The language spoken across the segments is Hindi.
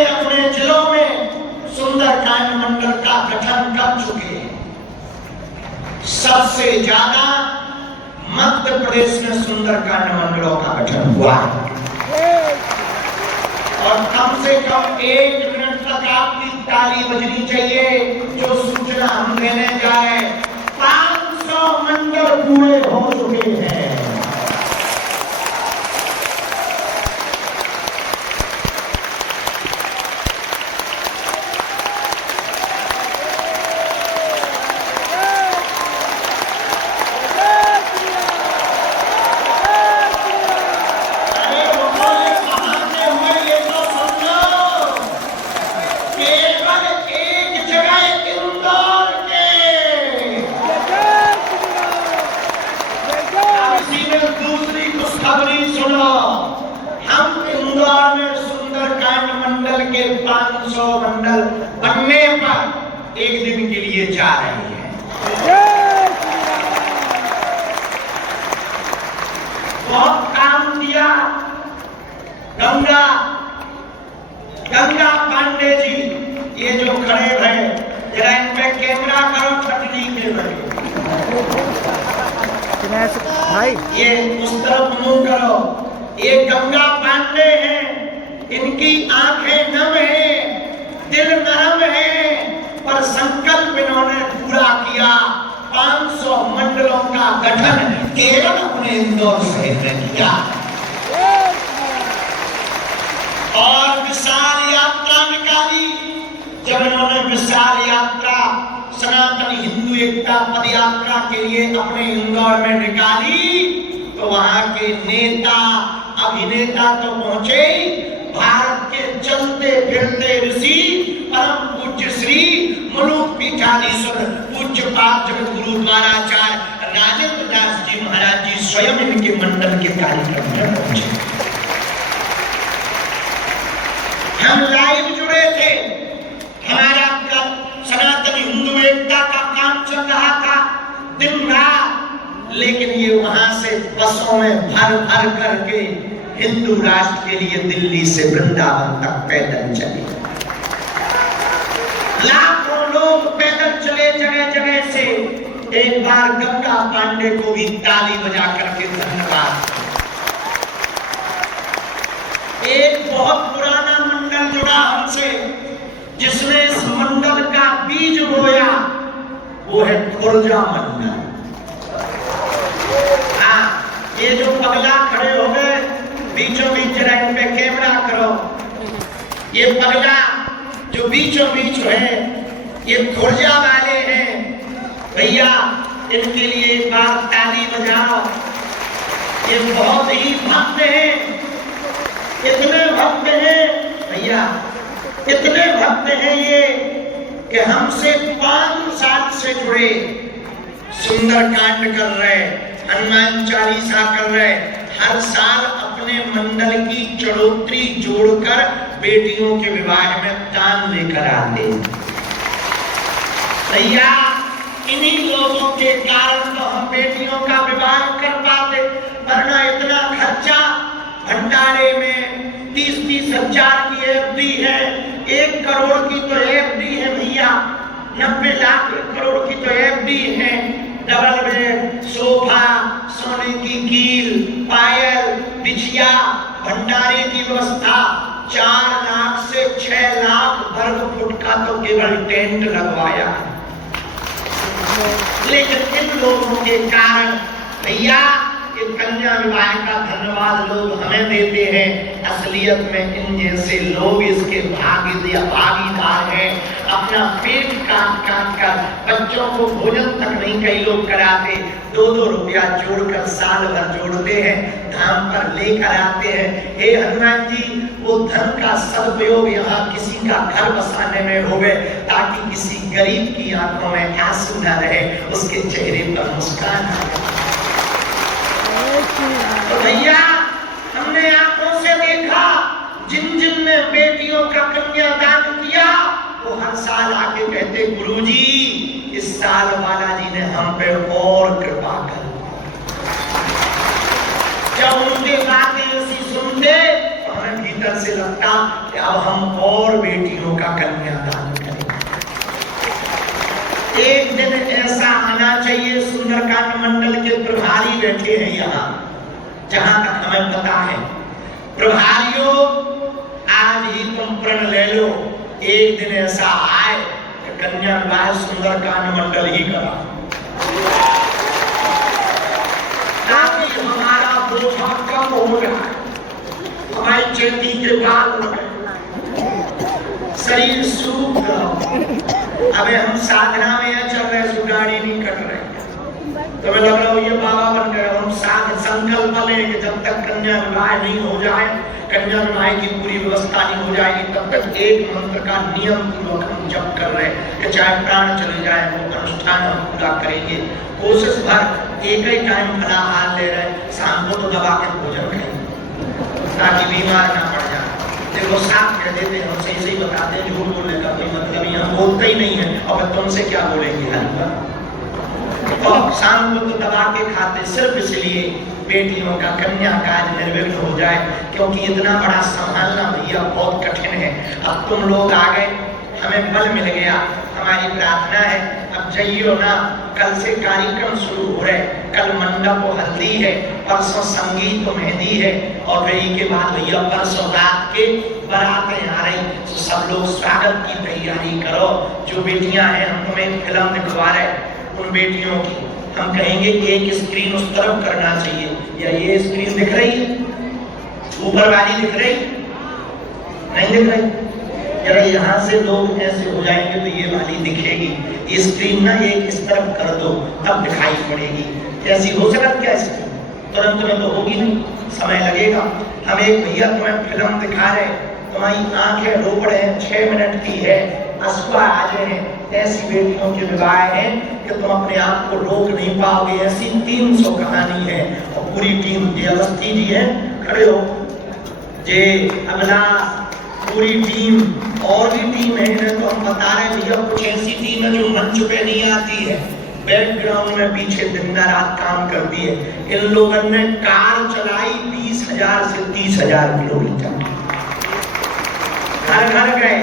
अपने अपने जिलों में सुंदरकांड मंडल का गठन कर चुके हैं। सबसे ज्यादा मध्य प्रदेश में सुंदरकांड मंडलों का गठन हुआ है और कम से कम 1 मिनट तक आपकी ताली बजनी चाहिए जो सूचना हम देने जा रहे हैं। 500 मंडल पूरे हो चुके हैं। के 500 मंडल बनने पर एक दिन के लिए जा रही है। बहुत काम किया। गंगा पांडे जी ये जो खड़े हैं जरा इन पे कैमरा करो छटनी के भाई ये उस तरफ मुंह करो। ये गंगा पांडे हैं, इनकी आंखें नम है, दिल नरम है, पर संकल्प इन्होंने पूरा किया। 500 मंडलों का गठन केवल अपने इंदौर शहर में किया और विशाल यात्रा निकाली। जब इन्होंने विशाल यात्रा सनातन हिंदू एकता पद यात्रा के लिए अपने इंदौर में निकाली तो वहां के नेता अभिनेता तो पहुंचे, भारत के चलते फिरते ऋषि परम पूज्य श्री मलूक पीठाधीश्वर पूज्य पाक जगत गुरु द्वाराचार्य राजेंद्र दास जी महाराज जी स्वयं इनके मंडल के कार्यक्रम में पहुंचे। हम लाइव जुड़े थे। हमारा सनातन हिंदू एकता का काम चल रहा था दिन रात, लेकिन ये वहां से बसों में भर भर करके हिंदू राष्ट्र के लिए दिल्ली से वृंदावन तक पैदल चले। लाखों लोग पैदल चले जगह जगह से। एक बार गंगा पांडे को भी ताली बजा करके धन्यवाद। एक बहुत पुराना मंडल जुड़ा हमसे जिसने इस मंडल का बीज बोया, वो है खुर्जा मंडल। हाँ, ये जो पगला खड़े हो गए बीचों बीच जरा इन पे कैमरा करो। ये पगला जो बीचों बीच है ये खुर्जा वाले हैं। भैया इनके लिए एक बार ताली बजाओ। ये बहुत ही भक्त हैं, इतने भक्त हैं भैया, इतने भक्त हैं ये कि हमसे 5 साल से जुड़े, सुंदरकांड कर रहे, हनुमान चालीसा कर रहे, हर साल अपने मंडल की चढ़ोतरी जोड़कर बेटियों के विवाह में दान लेकर आते। भैया इन्हीं लोगों के कारण तो हम बेटियों का विवाह कर पाते, वरना इतना खर्चा। भंडारे में 30-30 हजार की एफडी है, 1 करोड़ की तो एफडी है भैया, 90 लाख 1 करोड़ की तो एफडी है। डबल बेड, सोफा, सोने की कील, पायल, बिछिया, भंडारे की व्यवस्था, 4 लाख से 6 लाख वर्ग फुट का तो केवल टेंट लगवाया। लेकिन इन लोगों के कारण भैया ये कन्या विवाह का धन्यवाद लोग हमें देते हैं। असलियत में इन जैसे लोग इसके भागीदार हैं। अपना पेट काट काट कर बच्चों को भोजन तक नहीं कई लोग कराते, 2-2 रुपया जोड़कर साल भर जोड़ते हैं, धाम पर लेकर आते हैं। हे हनुमान जी वो धन का सदुपयोग यहाँ किसी का घर बसाने में हो गए, ताकि किसी गरीब की आंखों में आंसू न रहे, उसके चेहरे पर मुस्कान आए। तो भैया हमने आंखों से देखा जिन ने बेटियों का कन्यादान किया वो हर साल आके कहते गुरुजी इस साल बालाजी ने हम पे और कृपा कर। जब उनके बातें ऐसी सुनते तो हमें भी भीतर से लगता कि अब हम और बेटियों का कन्यादान करें। एक दिन ऐसा आना चाहिए, सुंदरकांड मंडल के प्रभारी बैठे हैं यहाँ, जहां तक हमें पता है। प्रभारियों, आज ही तुम प्रण ले लो, एक दिन ऐसा आए कि कन्या विवाह सुंदरकांड मंडल ही करा, ताकि हमारा बोझा कम हो जाए, हमारी चेती के बाल शरीर सूख गया। अबे हम साधना में या चल रहे, सुगाड़ी नहीं कर रहे, तो मैं लग रहा हूँ ये बाबा बन गए। हम साथ संकल्प लें कि जब तक कन्या विवाह नहीं हो जाए, कन्या विवाह की पूरी व्यवस्था नहीं हो जाएगी, तब तक एक मंत्र का नियम पूर्वक हम जप कर रहे हैं कि चाहे प्राण चले जाए वो अनुष्ठान हम पूरा करेंगे। कोशिश भर एक ही टाइम फलाहार ले रहे, शाम को तो दबा के भोजन करें ताकि बीमार ना पड़ जाए। देखो साफ कह देते हैं, हम सही सही बताते हैं, झूठ बोलने का कोई मतलब ही हम बोलते ही नहीं है। और तुमसे क्या बोलेंगे हलवा, और शाम को तो दबा के खाते सिर्फ इसलिए बेटियों का कन्या काज निर्विघ्न हो जाए, क्योंकि इतना बड़ा संभालना भैया बहुत कठिन है। अब तुम लोग आ गए, हमें बल मिल गया, हमारी प्रार्थना है अब जाइयो ना। कल से कार्यक्रम शुरू हो रहे, कल मंडप हल्दी है, परसों संगीत और मेहंदी है, और रही के बाद भैया परसों रात के बारातें आ रही, तो सब लोग स्वागत की तैयारी करो। जो बेटियां हैं, हम तुम्हें फिल्म दिखवा रहे, उन बेटियों की हम कहेंगे एक स्क्रीन उस तरफ करना चाहिए, या ये स्क्रीन दिख रही है, ऊपर वाली दिख रही नहीं दिख रही, जरा यहाँ से लोग ऐसे हो जाएंगे तो ये वाली दिखेगी। स्क्रीन ना एक इस तरफ कर दो, तब दिखाई पड़ेगी। ऐसी हो सकता क्या स्क्रीन? तुरंत में तो होगी नहीं, समय लगेगा। हम एक भैया तुम्हें फिल्म दिखा रहे, तुम्हारी आंखें रोकड़ है, 6 मिनट की है, अश्वा आ जाए, ऐसी बेटियों के विवाह है कि तुम अपने आप को रोक नहीं पाओगे। ऐसी 300 कहानी है, और पूरी टीम जे अवस्थी जी है, खड़े हो, जे अभिलाष, पूरी टीम, और भी टीम है, इन्हें तो हम बता रहे भैया, कुछ ऐसी टीम है जो मंच पे नहीं आती है, बैकग्राउंड में पीछे दिन रात काम करती है। इन लोगों ने कार चलाई 20,000 से 30,000 किलोमीटर, घर घर गए।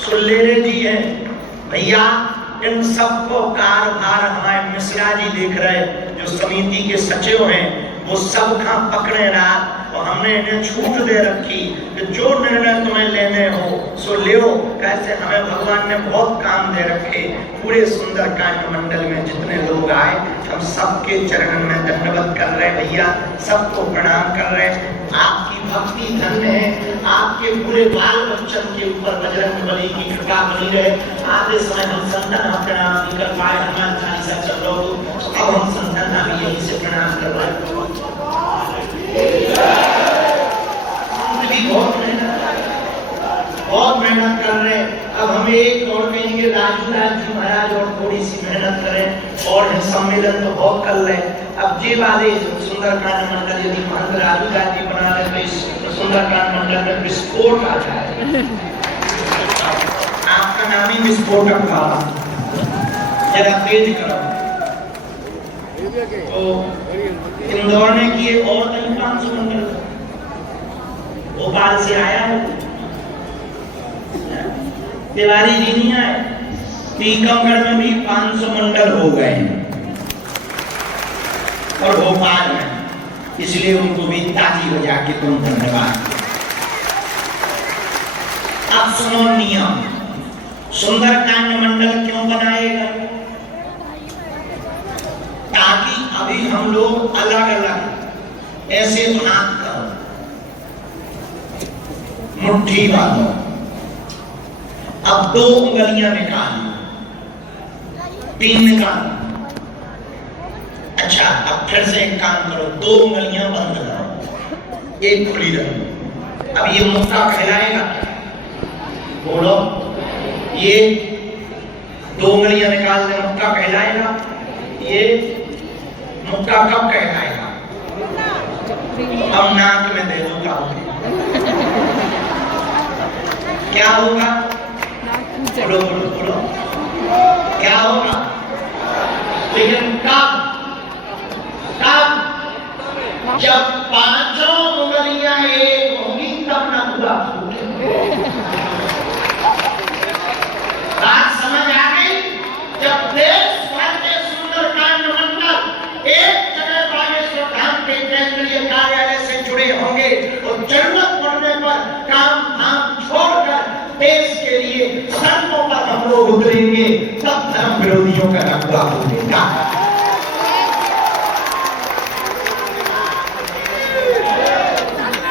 सुल्लेरे जी हैं भैया, इन सबको कारभार हमारे मिश्रा जी देख रहे, जो समिति के सचिव हैं, वो सब का पकड़े रात, और हमने इन्हें छूट दे रखी कि जो निर्णय तुम्हें लेने हो सो ले। कैसे हमें भगवान ने बहुत काम दे रखे। पूरे सुंदरकांड मंडल में जितने लोग आए, हम सबके चरणों में दंडवत कर रहे भैया, सबको प्रणाम कर रहे। आपकी भक्ति धन्य है, आपके पूरे बाल बच्चन के ऊपर बजरंग बली की कृपा बनी रहे। आधे समय हम संतन प्रणाम नहीं कर पाए, हनुमान चालीसा चल रहा हो, अब हम संतन भी यही से प्रणाम कर रहे। बहुत मेहनत कर रहे हैं। अब हम एक और कहेंगे राजू राज जी महाराज और थोड़ी सी मेहनत करें, और सम्मेलन तो बहुत कर रहे। अब जे वाले सुंदरकांड मंडल यदि महंत राजू राज जी बना ले तो इस सुंदरकांड मंडल में विस्फोट आ जाए। आपका नाम ही विस्फोटक बाबा, जरा तेज करो। तो इंदौर ने किए और कहीं 500 मंडल, भोपाल से आया है, तिवारी जी नहीं आए, टीकमगढ़ में भी 500 मंडल हो गए और भोपाल में, इसलिए उनको भी ताली बजा के तुम धन्यवाद। अब सुनो नियम, सुंदरकांड मंडल क्यों बनाएगा? ताकि अभी हम लोग अलग अलग ऐसे भाग करो, मुट्ठी बांधो। अब 2 उंगलियां निकालो, 3 निकालो। अच्छा, अब फिर से एक काम करो, 2 उंगलियां बंद करो, 1 खुली रखो। अब ये मुक्का कहलाएगा, बोलो, ये 2 उंगलियां निकाल दे, मुक्का कहलाएगा। ये मुक्का कब कहलाएगा? अब नाक में दे दो, क्या होगा? बोलो बोलो बोलो, क्या होगा? लेकिन कब? जब 5 उंगलियां एक होंगी तब ना बात समझ आ गई? जब देश भर के सुंदरकांड मंडल एक जगह बागेश्वर धाम के केंद्रीय कार्यालय से जुड़े होंगे और जरूरत पड़ने पर काम धाम छोड़कर देश के लिए सड़कों पर हम लोग उतरेंगे, तब धर्म विरोधियों का रंगा उठेगा।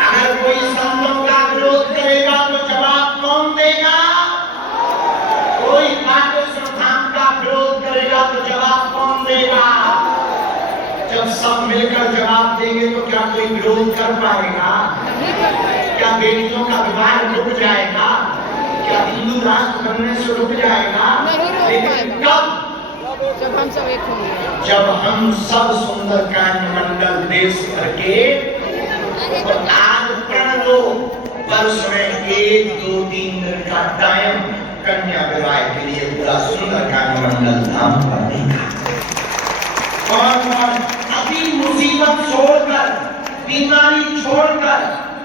अगर कोई संतों का विरोध करेगा तो जवाब कौन देगा? कोई बागेश्वर धाम का विरोध करेगा तो जवाब कौन देगा? जब सब मिलकर जवाब देंगे तो क्या कोई विरोध कर पाएगा? क्या बेटियों का विवाह रुक जाएगा? क्या हिंदू राष्ट्र बनने से रुक जाएगा? लेकिन कब? जब हम सब एक होंगे, जब हम सब सुंदरकांड मंडल देश भर के और आज प्रण लो वर्ष में 1, 2, 3 दिन का टाइम कन्या विवाह के लिए पूरा सुंदरकांड मंडल धाम पर देगा। कौन अति मुसीबत छोड़कर, बीमारी छोड़कर,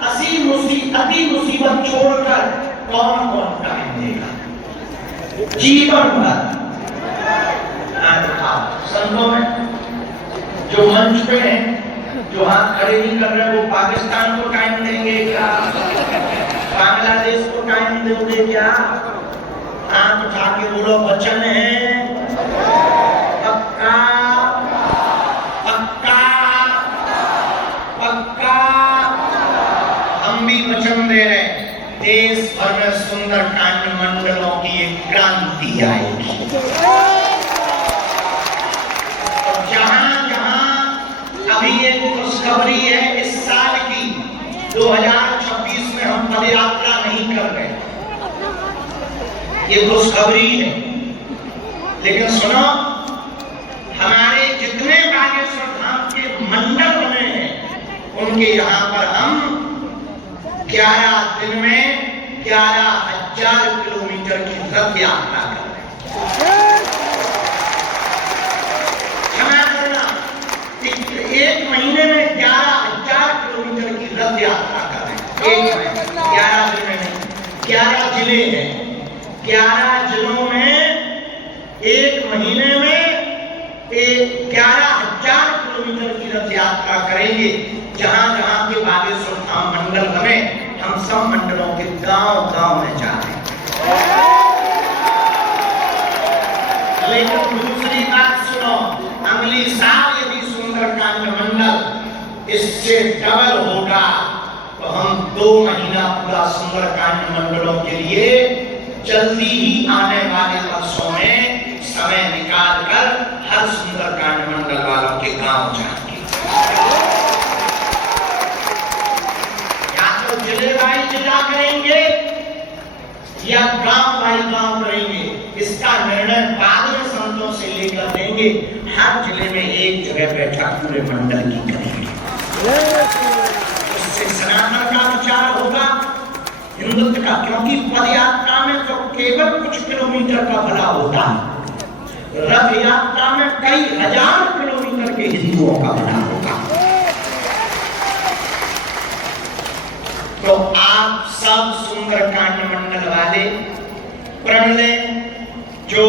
अति मुसीबत छोड़कर कौन टाइम देगा? जीवन भर। संतों में जो मंच पे हैं, जो हाथ खड़े नहीं कर रहे, वो पाकिस्तान को टाइम देंगे क्या? बांग्लादेश को टाइम दोगे क्या? हाथ उठा के बोलो वचन है पक्का, पक्का, पक्का। हम भी वचन दे रहे हैं, देश भर में सुंदरकांड मंडलों की एक क्रांति आएगी। और जहां जहां अभी एक खुशखबरी है, इस साल की 2026 में हम पदयात्रा नहीं कर रहे, ये खुशखबरी है। लेकिन सुनो, हमारे जितने बागेश्वर धाम के मंडल बने हैं, उनके यहाँ पर हम 11 दिन में 11,000 किलोमीटर की रथ यात्रा कर रहे हैं। क्षमा करना, एक महीने में 11,000 किलोमीटर की रथ यात्रा कर रहे हैं। एक महीने 11 दिन में 11 जिले हैं, 11 जिलों में एक महीने में 11,000 किलोमीटर की रथ यात्रा करेंगे। जहां जहां के बागेश्वर धाम मंडल बने, हम सब मंडलों के गांव-गांव में जा रहे हैं। लेकिन दूसरी बात सुनो, अगली साल यदि सुंदरकांड मंडल इससे डबल होगा तो हम 2 महीना पूरा सुंदरकांड मंडलों के लिए जल्दी ही आने वाले वर्षों में समय निकाल कर हर सुंदरकांड मंडल वालों के गांव जाएंगे। जिले वाइज जिला करेंगे या गांव वाइज गांव करेंगे, इसका निर्णय बाद में संतों से लेकर लेंगे। हर जिले में एक जगह बैठक पूरे मंडल की करेंगे। इससे सनातन का विचार होगा, हिंदुत्व का, क्योंकि पदयात्रा में तो केवल कुछ किलोमीटर का भला होता है, रथ यात्रा में कई हजार किलोमीटर के हिंदुओं का भला होगा। तो आप सब सुंदरकांड मंडल वाले प्रण लें, जो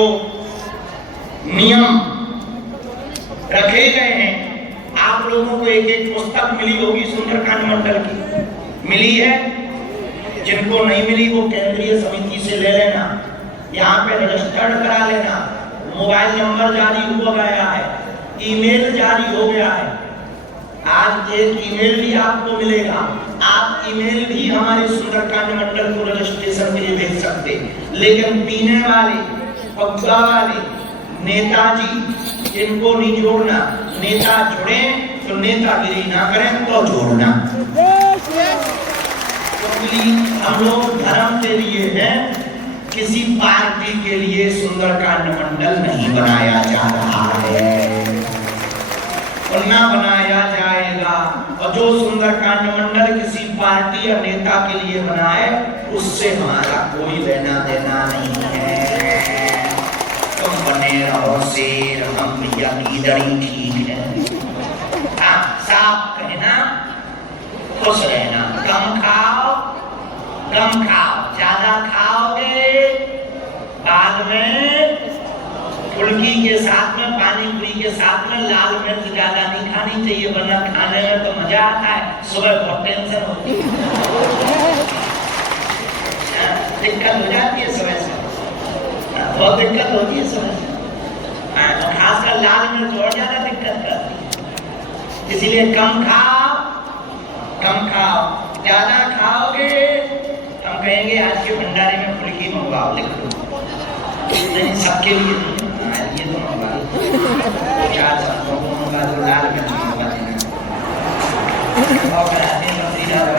नियम रखे गए हैं। आप लोगों को एक एक पुस्तक मिली होगी सुंदरकांड मंडल की, मिली है? जिनको नहीं मिली वो केंद्रीय समिति से ले लेना, यहाँ पे रजिस्टर्ड करा लेना। मोबाइल नंबर जारी हो गया है, ईमेल जारी हो गया है। आज एक ईमेल भी आपको मिलेगा, आप ईमेल भी हमारे सुंदरकांड मंडल को रजिस्ट्रेशन के लिए भेज सकते। लेकिन पीने वाले, पगुआ वाले, नेताजी, इनको नहीं जोड़ना। नेता जुड़े तो नेतागिरी ना करें तो जोड़ना। हम लोग धर्म के लिए हैं, किसी पार्टी के लिए सुंदरकांड मंडल नहीं बनाया जा रहा है और ना बनाया जाएगा। और जो सुंदरकांड मंडल किसी पार्टी या नेता के लिए बनाए, उससे हमारा कोई लेना देना नहीं है। तुम बने रहो शेर, हम भैया की दड़ी ठीक है। आप साफ कहना, खुश रहना, कम खाओ ज्यादा खाओगे बाद में फुल्की के साथ में पानी पूरी के साथ में लाल मिर्च ज्यादा नहीं खानी चाहिए, वरना खाने में तो मजा आता है, सुबह बहुत टेंशन होती है, दिक्कत हो जाती है सुबह से, बहुत दिक्कत होती है सुबह से, तो खासकर लाल मिर्च और ज्यादा दिक्कत करती है। इसीलिए कम खाओ, कम खाओ, ज्यादा खाओगे हम कहेंगे आज के भंडारे में फुल्की मंगवाओ, लिख लो, नहीं सबके लिए ये तो मंगवा लो, 4 सबको मंगवा दो, लाल मिर्च मंगवा देना और